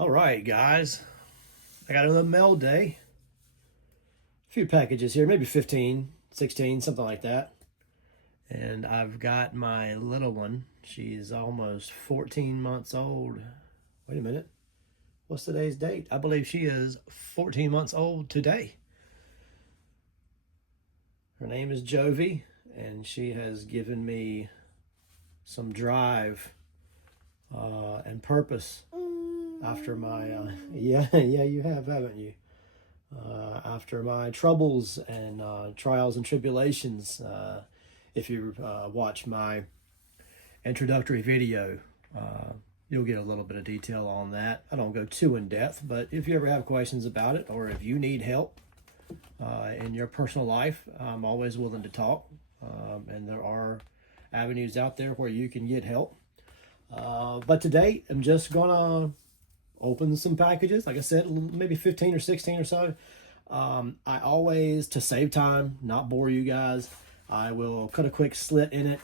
All right, guys, I got another mail day. A few packages here, maybe 15, 16, something like that. And I've got my little one. She's almost 14 months old. Wait a minute. What's today's date? I believe she is 14 months old today. Her name is Jovi, and she has given me some drive and purpose after my yeah you have, haven't you? After my troubles and trials and tribulations. If you watch my introductory video, you'll get a little bit of detail on that. I don't go too in depth, but if you ever have questions about it, or if you need help in your personal life, I'm always willing to talk. And there are avenues out there where you can get help. But today, I'm just gonna open some packages. Like I said, maybe 15 or 16 or so. I always, to save time, not bore you guys, I will cut a quick slit in it,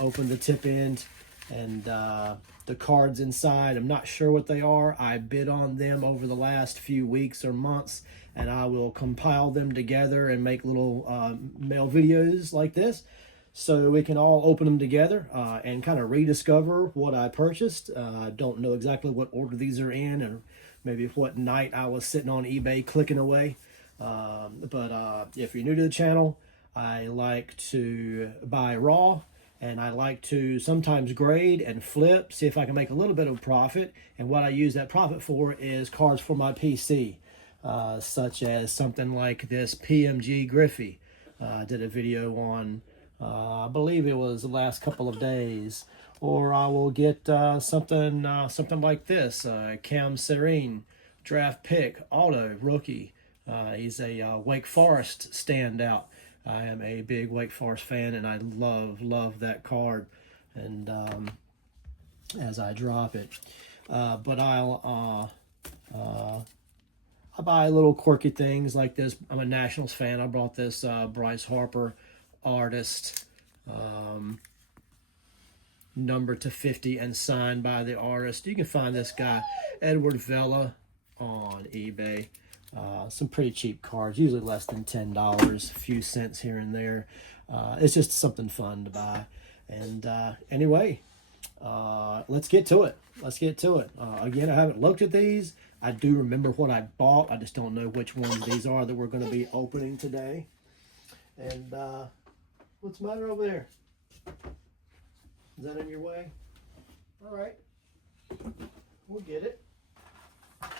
open the tip end and the cards inside. I'm not sure what they are. I bid on them over the last few weeks or months, and I will compile them together and make little mail videos like this, so we can all open them together and kind of rediscover what I purchased. I don't know exactly what order these are in, or maybe what night I was sitting on eBay clicking away. But if you're new to the channel, I like to buy raw, and I like to sometimes grade and flip, see if I can make a little bit of profit. And what I use that profit for is cards for my PC, such as something like this PMG Griffey. I did a video on, I believe it was the last couple of days. Or I will get something like this, Cam Serene, draft pick, auto, rookie. He's a Wake Forest standout. I am a big Wake Forest fan, and I love that card. And as I drop it, but I buy little quirky things like this. I'm a Nationals fan. I brought this Bryce Harper artist, number to 50 and signed by the artist. You can find this guy, Edward Vela, on eBay. Some pretty cheap cards, usually less than $10, a few cents here and there. It's just something fun to buy. And anyway, let's get to it. Again, I haven't looked at these. I do remember what I bought. I just don't know which ones these are that we're going to be opening today. And what's the matter over there? Is that in your way? All right. We'll get it. There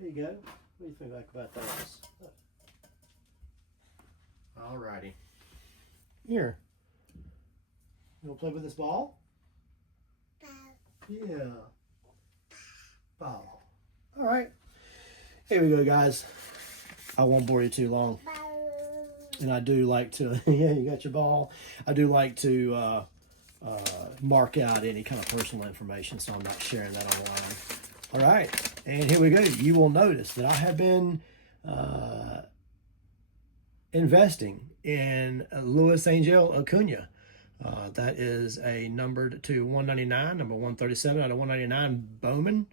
you go. What do you think about those? All righty. Here. You want to play with this ball? Yeah. Ball. All right. Here we go, guys. I won't bore you too long. And I do like to, yeah, you got your ball. I do like to mark out any kind of personal information, so I'm not sharing that online. All right, and here we go. You will notice that I have been investing in Luis Angel Acuna. That is a numbered to 199, number 137 out of 199 Bowman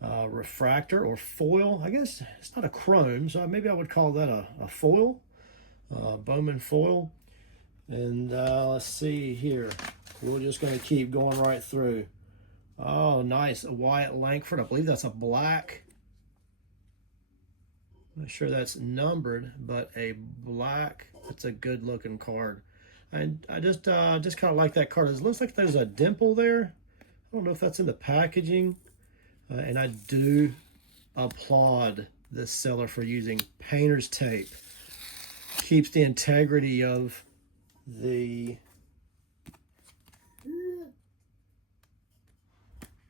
refractor or foil. I guess it's not a chrome, so maybe I would call that a foil, Bowman foil. And let's see here. We're just going to keep going right through. Oh, nice. A Wyatt Langford. I believe that's a black. I'm not sure that's numbered, but a black. It's a good looking card. I just kind of like that card. It looks like there's a dimple there. I don't know if that's in the packaging. And I do applaud this seller for using painter's tape. Keeps the integrity of the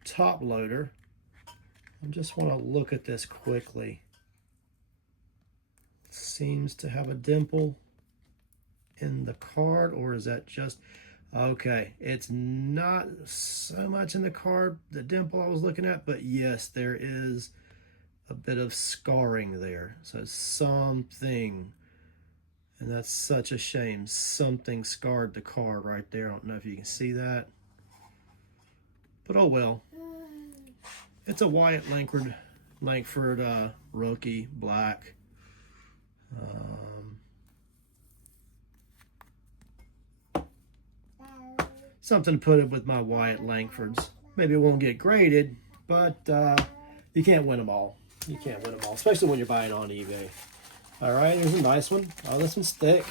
top loader. I just want to look at this quickly. Seems to have a dimple in the card, or is that just okay? It's not so much in the card, the dimple I was looking at, but yes, there is a bit of scarring there. So something, and that's such a shame, something scarred the card right there. I don't know if you can see that, but oh well. It's a Wyatt Langford rookie, black. Something to put it with my Wyatt Langfords. Maybe it won't get graded, but you can't win them all. You can't win them all, especially when you're buying on eBay. All right, here's a nice one. Oh, this one's thick.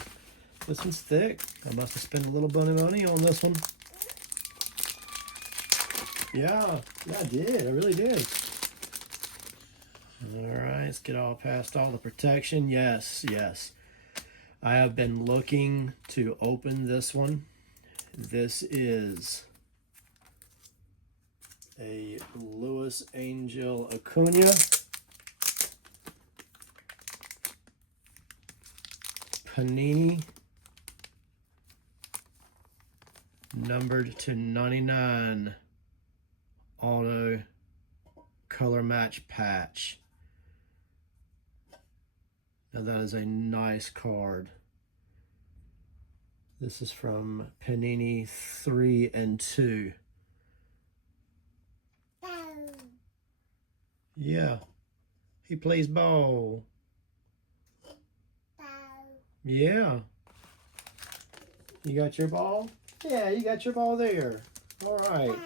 This one's thick. I must have spent a little bit of money on this one. Yeah, I did. I really did. All right, let's get all past all the protection. Yes. I have been looking to open this one. This is a Louis Angel Acuna. Panini. Numbered to 99. Auto color match patch. Now that is a nice card. This is from Panini 3 and 2. Yeah, he plays ball. Yeah. You got your ball? Yeah, you got your ball there. All right.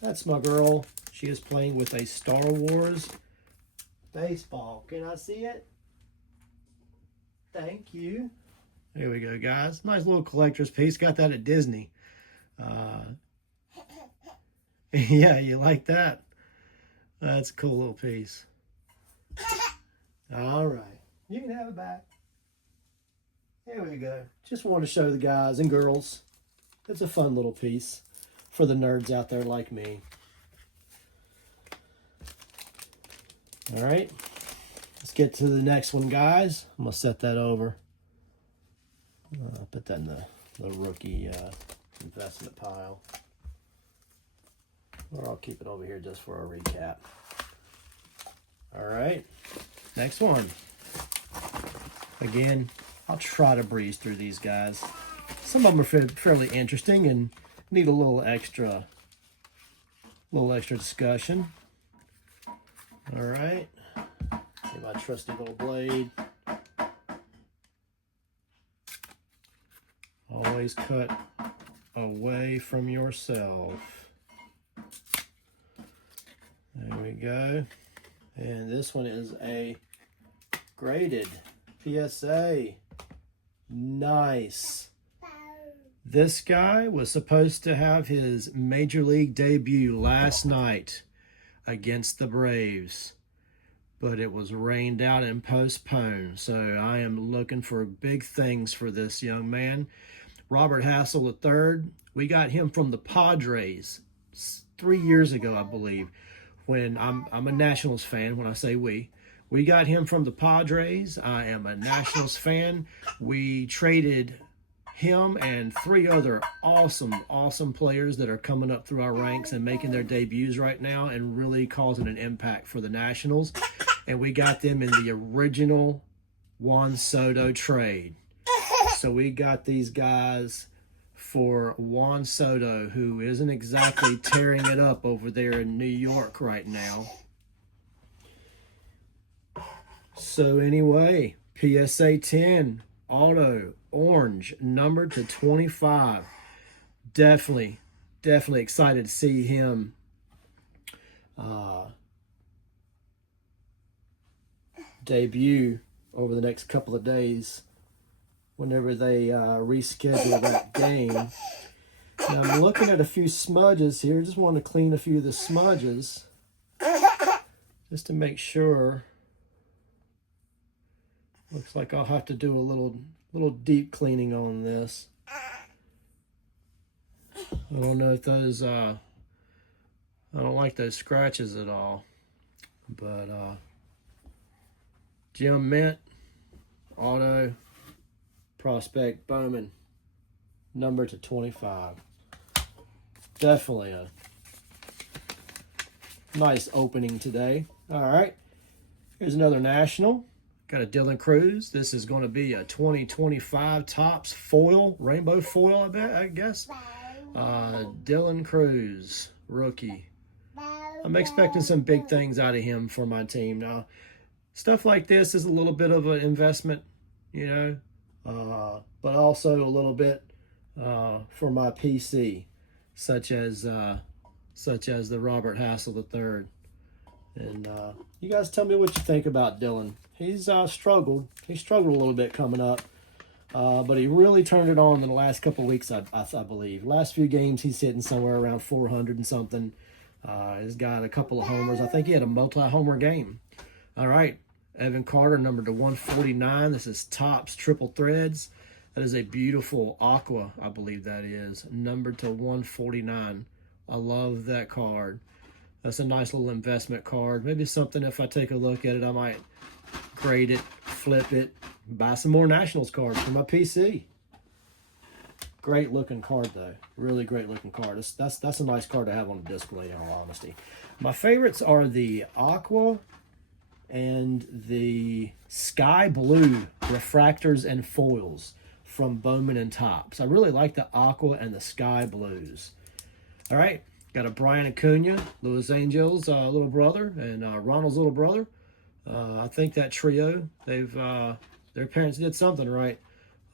That's my girl. She is playing with a Star Wars baseball. Can I see it? Thank you. There we go, guys. Nice little collector's piece. Got that at Disney. Yeah, you like that? That's a cool little piece. All right. You can have it back. There we go. Just wanted to show the guys and girls. It's a fun little piece for the nerds out there like me. All right. Let's get to the next one, guys. I'm going to set that over. I'll put that in the rookie investment pile. Or I'll keep it over here just for a recap. All right. Next one. Again, I'll try to breeze through these guys. Some of them are fairly interesting and need a little extra discussion. All right. Get my trusty little blade. Always cut away from yourself. There we go. And this one is a graded PSA. Nice. This guy was supposed to have his Major League debut last night against the Braves, but it was rained out and postponed. So I am looking for big things for this young man. Robert Hassell III, we got him from the Padres 3 years ago, I believe. When I'm a Nationals fan. When I say we got him from the Padres. I am a Nationals fan. We traded him and 3 other awesome players that are coming up through our ranks and making their debuts right now and really causing an impact for the Nationals. And we got them in the original Juan Soto trade. So we got these guys for Juan Soto, who isn't exactly tearing it up over there in New York right now. So anyway, PSA 10, auto, orange, numbered to 25. Definitely excited to see him debut over the next couple of days whenever they reschedule that game. Now I'm looking at a few smudges here. Just want to clean a few of the smudges just to make sure. Looks like I'll have to do a little deep cleaning on this. I don't know if those I don't like those scratches at all. But Jim Mint, auto, prospect Bowman, number to 25. Definitely a nice opening today. All right, here's another National. Got a Dylan Cruz. This is going to be a 2025 Topps foil, rainbow foil, I guess. Dylan Cruz, rookie. I'm expecting some big things out of him for my team. Now, stuff like this is a little bit of an investment, you know, but also a little bit for my PC, such as the Robert Hassell III. And you guys tell me what you think about Dylan. He's struggled. He struggled a little bit coming up, but he really turned it on in the last couple of weeks, I believe. Last few games, he's hitting somewhere around 400 and something. He's got a couple of homers. I think he had a multi-homer game. All right, Evan Carter, numbered to 149. This is Topps Triple Threads. That is a beautiful aqua, I believe that is, numbered to 149. I love that card. That's a nice little investment card. Maybe something, if I take a look at it, I might grade it, flip it, buy some more Nationals cards for my PC. Great looking card though. Really great looking card. That's a nice card to have on the display, in all honesty. My favorites are the aqua and the sky blue refractors and foils from Bowman and Topps. I really like the aqua and the sky blues. All right, got a Brian Acuna, Louis Angel's little brother, and Ronald's little brother. I think that trio, their parents did something right.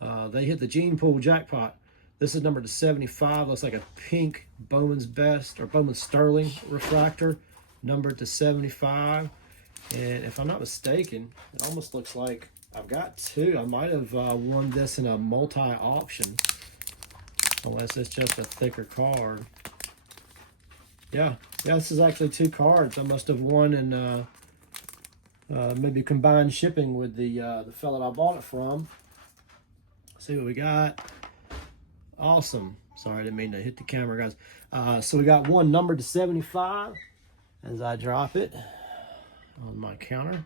They hit the gene pool jackpot. This is numbered to 75. Looks like a pink Bowman's Best or Bowman's Sterling refractor, numbered to 75. And if I'm not mistaken, it almost looks like I've got two. I might have won this in a multi-auction, unless it's just a thicker card. Yeah, this is actually two cards. I must have won in maybe combined shipping with the fella I bought it from. Let's see what we got. Awesome. Sorry, I didn't mean to hit the camera, guys. So we got one numbered to 75 as I drop it on my counter.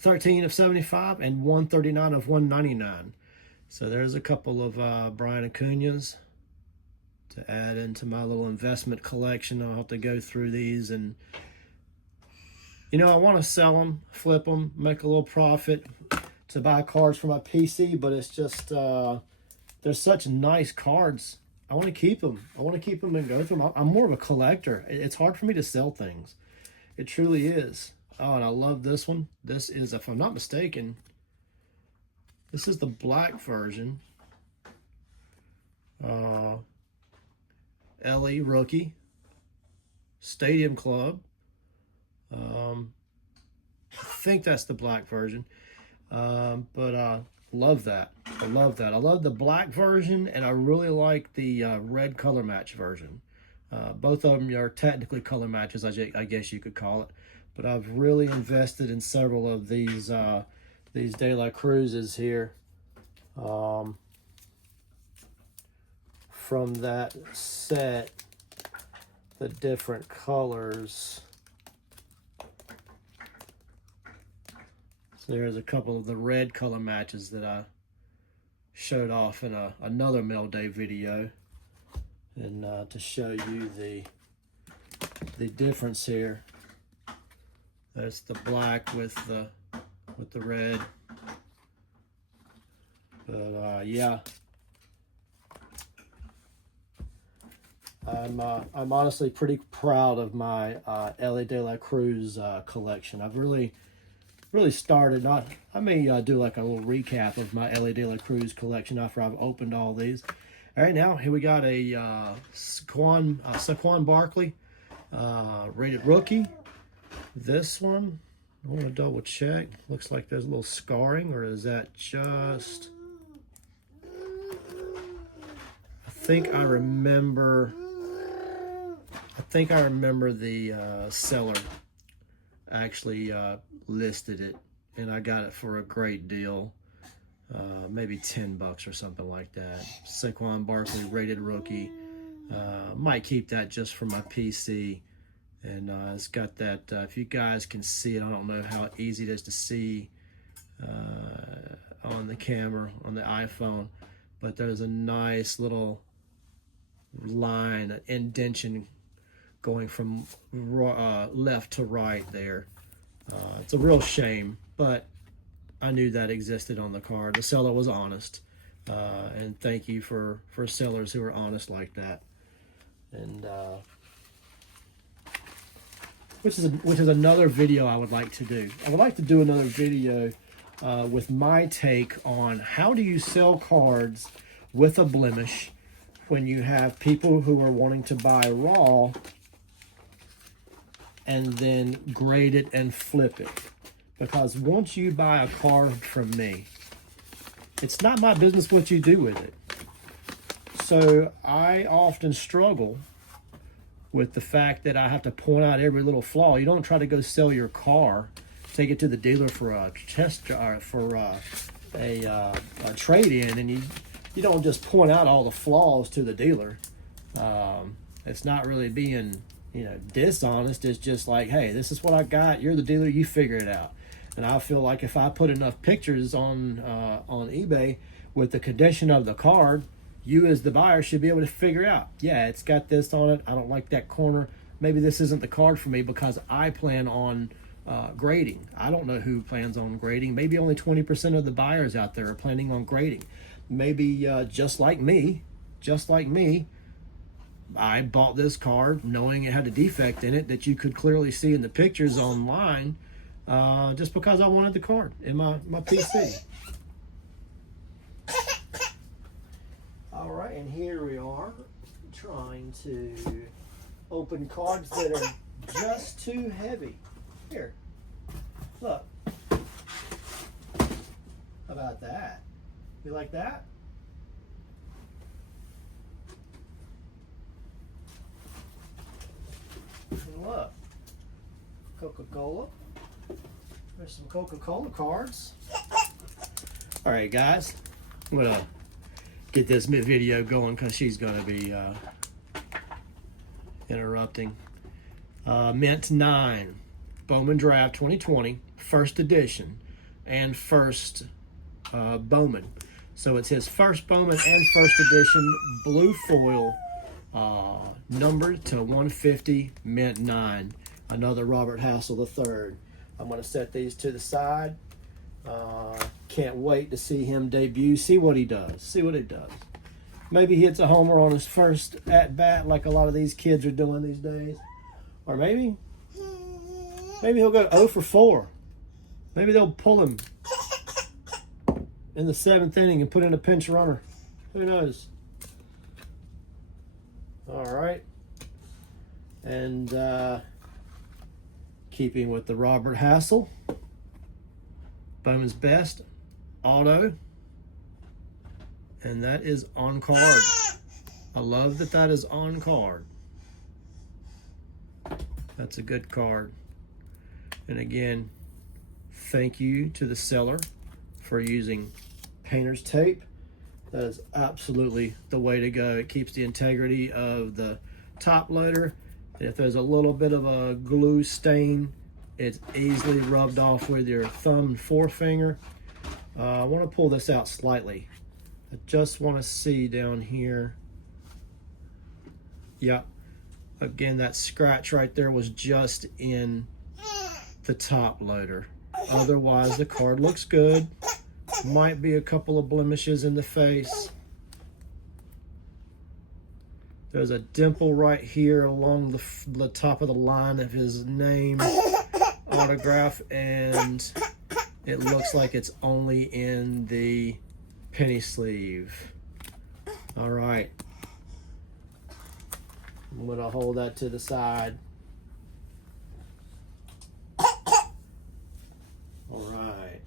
13 of 75 and 139 of 199. So there's a couple of Brian Acuna's to add into my little investment collection. I'll have to go through these, and you know, I want to sell them, flip them, make a little profit to buy cards for my PC, but it's just they're such nice cards. I want to keep them. I want to keep them and go through them. I'm more of a collector. It's hard for me to sell things. It truly is. Oh, and I love this one. This is, if I'm not mistaken, this is the black version. LE Rookie. Stadium Club. I think that's the black version. But love that. I love that. I love the black version, and I really like the red color match version. Both of them are technically color matches, I guess you could call it. But I've really invested in several of these De La Cruzes here. From that set, the different colors. So there's a couple of the red color matches that I showed off in another Mail Day video, and to show you the difference here. That's the black with the red. But yeah, I'm honestly pretty proud of my Ellie De La Cruz collection. I've really started. I may do like a little recap of my Ellie De La Cruz collection after I've opened all these. All right, now here we got a Saquon Barkley rated rookie. This one, I want to double check. Looks like there's a little scarring, or is that just? I think I remember the seller actually listed it, and I got it for a great deal, maybe $10 or something like that. Saquon Barkley rated rookie. Might keep that just for my PC. And it's got that, if you guys can see it, I don't know how easy it is to see on the camera, on the iPhone, but there's a nice little line, an indentation going from left to right there. It's a real shame, but I knew that existed on the card. The seller was honest, and thank you for sellers who are honest like that. And which is another video I would like to do. I would like to do another video with my take on how do you sell cards with a blemish when you have people who are wanting to buy raw and then grade it and flip it. Because once you buy a card from me, it's not my business what you do with it. So I often struggle with the fact that I have to point out every little flaw. You don't try to go sell your car, take it to the dealer for a test for a trade-in, and you don't just point out all the flaws to the dealer. It's not really being dishonest. It's just like, hey, this is what I got. You're the dealer. You figure it out. And I feel like if I put enough pictures on eBay with the condition of the card, you as the buyer should be able to figure out, yeah, it's got this on it. I don't like that corner. Maybe this isn't the card for me because I plan on grading. I don't know who plans on grading. Maybe only 20% of the buyers out there are planning on grading. Maybe just like me, I bought this card knowing it had a defect in it that you could clearly see in the pictures online, just because I wanted the card in my PC. All right, and here we are trying to open cards that are just too heavy. Here, look. How about that? You like that? And look, Coca-Cola. There's some Coca-Cola cards. All right, guys, I'm gonna get this video going because she's gonna be interrupting. Mint 9, Bowman Draft 2020, first edition, and first Bowman. So it's his first Bowman and first edition blue foil, numbered to 150, Mint 9. Another Robert Hassell III. I'm going to set these to the side. Can't wait to see him debut. See what he does. Maybe he hits a homer on his first at bat, like a lot of these kids are doing these days. Or maybe he'll go 0 for 4. Maybe they'll pull him in the 7th inning and put in a pinch runner. Who knows? All right. And keeping with the Robert Hassell, Bowman's Best auto, and that is on card. I love that is on card. That's a good card. And again, thank you to the seller for using painter's tape. That is absolutely the way to go. It keeps the integrity of the top loader. If there's a little bit of a glue stain, it's easily rubbed off with your thumb and forefinger. I want to pull this out slightly. I just want to see down here. Yeah, again, that scratch right there was just in the top loader. Otherwise, the card looks good. Might be a couple of blemishes in the face. There's a dimple right here along the top of the line of his name autograph, and it looks like it's only in the penny sleeve. All right. I'm going to hold that to the side. All right.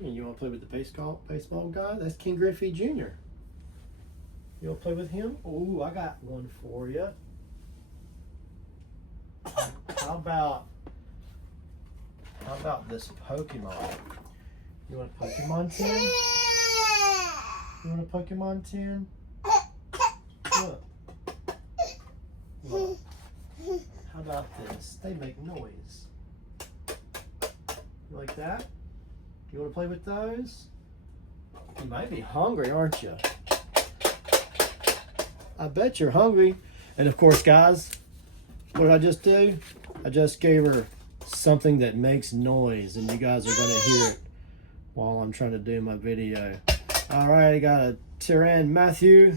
You want to play with the baseball guy? That's King Griffey Jr. You want to play with him? Oh, I got one for you. How about this Pokemon? You want a Pokemon 10? You want a Pokemon 10? Look. Look. How about this? They make noise. You like that? You want to play with those? You might be hungry, aren't you? I bet you're hungry. And of course, guys, what did I just do? I just gave her something that makes noise, and you guys are going to hear it while I'm trying to do my video. All right, I got a Tyrann Matthew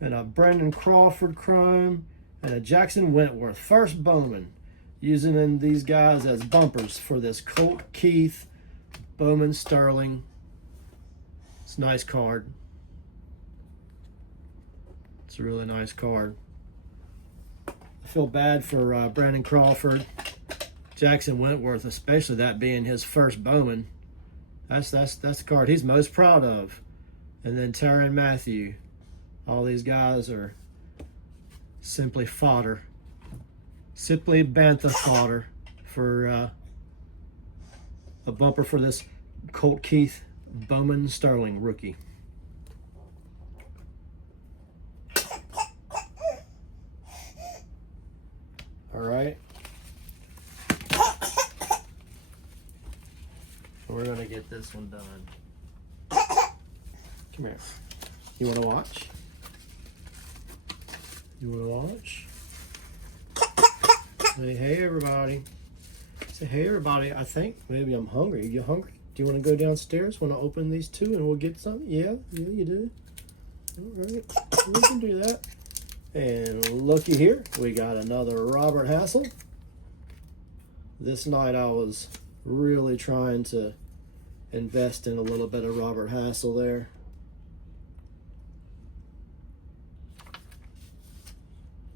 and a Brandon Crawford Chrome And a Jackson Wentworth, first Bowman, using these guys as bumpers for this Colt Keith Bowman Sterling. It's a nice card. It's a really nice card. I feel bad for Brandon Crawford, Jackson Wentworth, especially that being his first Bowman. That's the card he's most proud of. And then Tyrann Mathieu. All these guys are simply fodder. Simply bantha fodder for a bumper for this Colt Keith Bowman Sterling rookie. All right. We're gonna get this one done. Come here. You wanna watch? You wanna watch? Say hey everybody. Say hey everybody. I think maybe I'm hungry. You hungry? Do you wanna go downstairs? Wanna open these two and we'll get some? Yeah, you do. All right. We can do that. And looky here, we got another Robert Hassell. This night I was really trying to invest in a little bit of Robert Hassell there.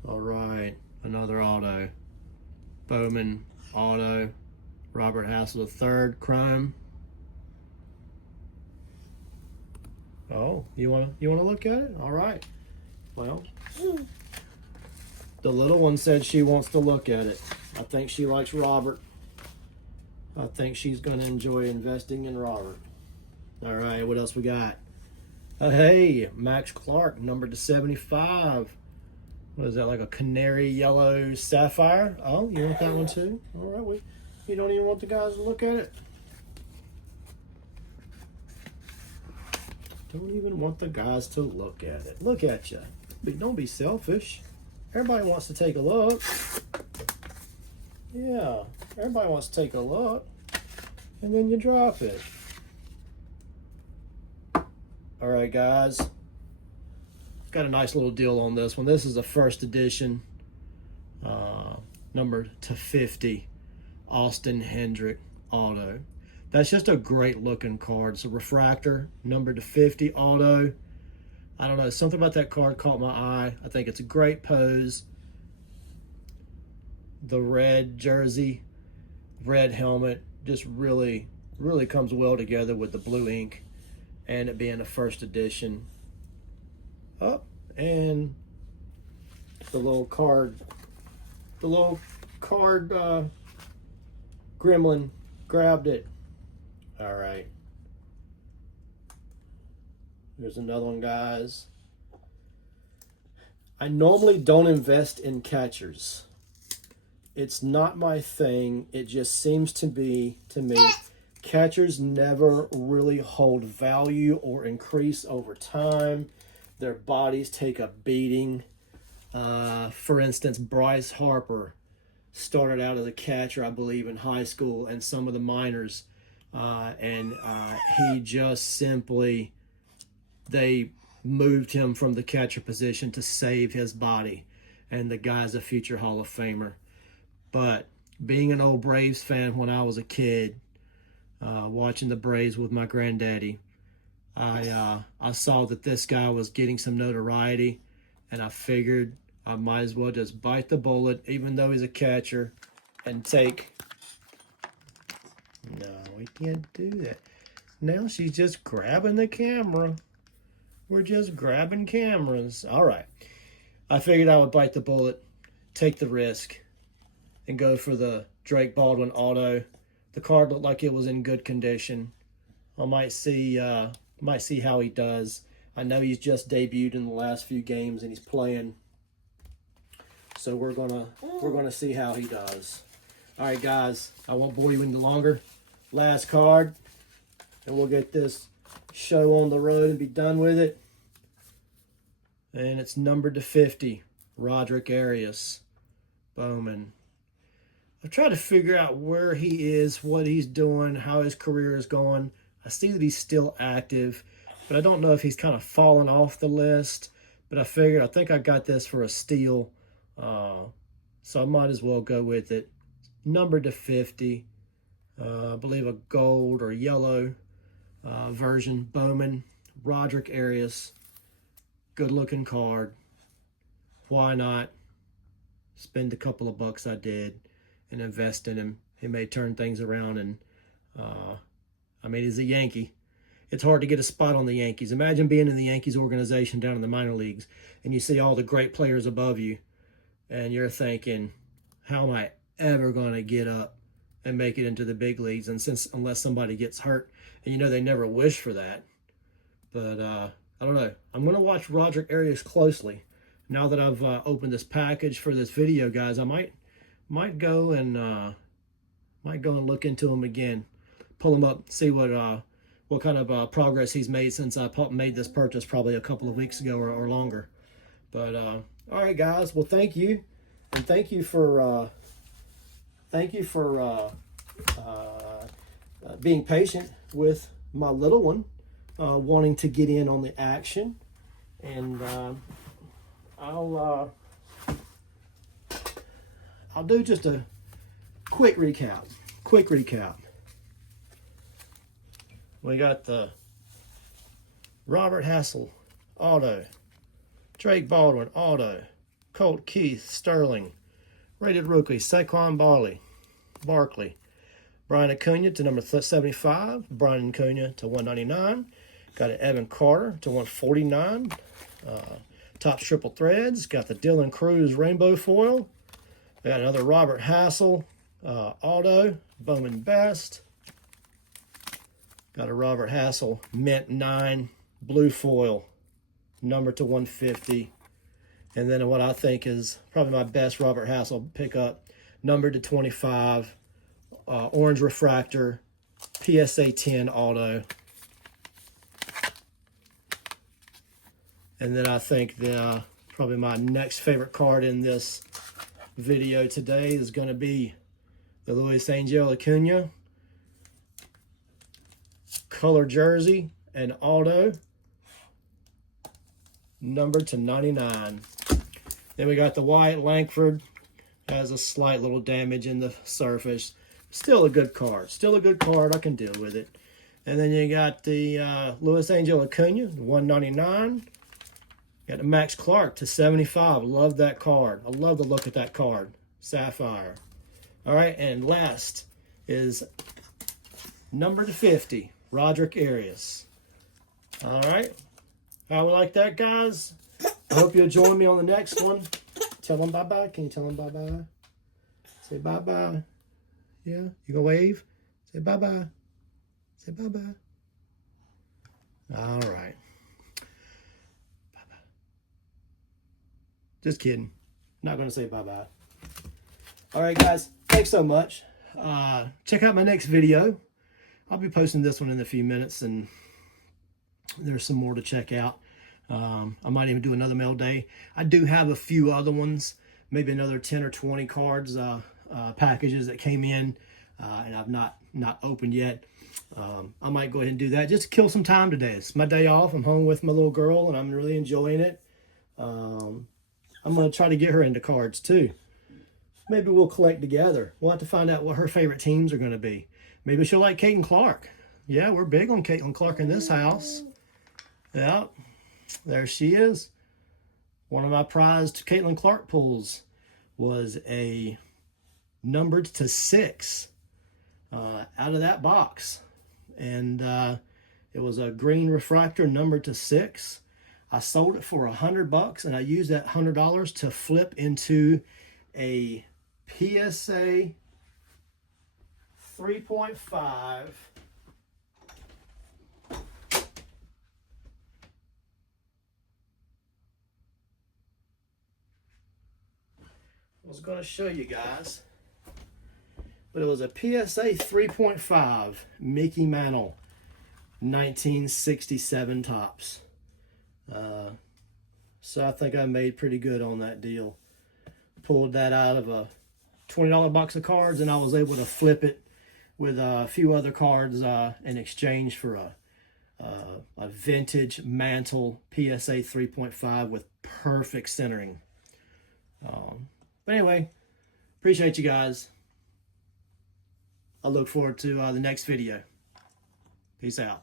All right, another auto. Bowman auto. Robert Hassell III chrome. Oh, you wanna look at it? All right. Well, the little one said she wants to look at it. I think she likes Robert. I think she's going to enjoy investing in Robert. All right, what else we got? Hey, Max Clark, numbered to 75. What is that, like a canary yellow sapphire? Oh, you want that one too? All right, you don't even want the guys to look at it? Don't even want the guys to look at it. Look at you. But don't be selfish. Everybody wants to take a look. Yeah, everybody wants to take a look. And then you drop it. All right, guys. Got a nice little deal on this one. This is a first edition, number to 50, Austin Hendrick auto. That's just a great looking card. It's a refractor, number to 50 auto. I don't know, something about that card caught my eye. I think it's a great pose. The red jersey, red helmet, just really comes well together with the blue ink and it being a first edition. Oh, and the little card gremlin grabbed it. All right. Here's another one, guys. I normally don't invest in catchers. It's not my thing. It just seems to be, to me, catchers never really hold value or increase over time. Their bodies take a beating. For instance, Bryce Harper started out as a catcher, I believe, in high school and some of the minors. And he just simply, they moved him from the catcher position to save his body. And the guy's a future Hall of Famer. But being an old Braves fan when I was a kid, watching the Braves with my granddaddy, I saw that this guy was getting some notoriety, and I figured I might as well just bite the bullet, even though he's a catcher, and take... No, we can't do that. Now she's just grabbing the camera. We're just grabbing cameras. All right. I figured I would bite the bullet, take the risk, and go for the Drake Baldwin auto. The card looked like it was in good condition. I might see how he does. I know he's just debuted in the last few games and he's playing. So we're gonna see how he does. All right, guys. I won't bore you any longer. Last card, and we'll get this show on the road and be done with it. And it's numbered to 50, Roderick Arias, Bowman. I've tried to figure out where he is, what he's doing, how his career is going. I see that he's still active, but I don't know if he's kind of fallen off the list. But I think I got this for a steal So I might as well go with it. Numbered to 50. I believe a gold or yellow version. Bowman, Roderick Arias. Good looking card. Why not spend a couple of bucks I did and invest in him? He may turn things around, and I mean, he's a Yankee. It's hard to get a spot on the Yankees. Imagine being in the Yankees organization down in the minor leagues, and you see all the great players above you, and you're thinking, how am I ever going to get up and make it into the big leagues? And unless somebody gets hurt, and you know they never wish for that. But I don't know. I'm going to watch Roderick Arias closely. Now that I've opened this package for this video, guys, I might go and look into him again, pull him up, see what kind of progress he's made since I made this purchase probably a couple of weeks ago or longer. But all right, guys. Well, thank you, and thank you for being patient with my little one, wanting to get in on the action, and I'll do just a quick recap. We got the Robert Hassell auto, Drake Baldwin auto, Colt Keith Sterling, rated rookie Saquon Barkley, Brian Acuna to number 75, Brian Acuna to 199, got an Evan Carter to 149, Topps Triple Threads, got the Dylan Cruz rainbow foil, we got another Robert Hassell auto, Bowman Best. Got a Robert Hassell Mint 9 blue foil, number to 150. And then what I think is probably my best Robert Hassell pickup, numbered to 25, orange refractor, PSA 10 auto. And then I think probably my next favorite card in this video today is going to be the Luis Angel Acuna color jersey and auto, numbered to 99. Then we got the white Langford, has a slight little damage in the surface. Still a good card. I can deal with it. And then you got the Luis Angel Acuna, 199. Got the Max Clark to 75. Love that card. I love the look of that card. Sapphire. All right, and last is number to 50. Roderick Arias. All right. How we like that, guys? I hope you'll join me on the next one. Tell them bye-bye. Can you tell them bye-bye? Say bye-bye. Yeah? You gonna wave? Say bye-bye. Say bye-bye. All right. Bye-bye. Just kidding. Not gonna say bye-bye. All right, guys. Thanks so much. Check out my next video. I'll be posting this one in a few minutes, and there's some more to check out. I might even do another mail day. I do have a few other ones, maybe another 10 or 20 cards, packages that came in, and I've not opened yet. I might go ahead and do that just to kill some time today. It's my day off. I'm home with my little girl, and I'm really enjoying it. I'm going to try to get her into cards too. Maybe we'll collect together. We'll have to find out what her favorite teams are going to be. Maybe she'll like Caitlin Clark. Yeah, we're big on Caitlin Clark in this house. Yeah, there she is. One of my prized Caitlin Clark pulls was a numbered to 6 out of that box. And it was a green refractor numbered to 6. I sold it for $100, and I used that $100 to flip into a PSA 3.5 I was going to show you guys, but it was a PSA 3.5 Mickey Mantle 1967 Topps. So I think I made pretty good on that deal. Pulled that out of a $20 box of cards, and I was able to flip it with a few other cards in exchange for a vintage Mantle PSA 3.5 with perfect centering. But anyway, appreciate you guys. I look forward to the next video. Peace out.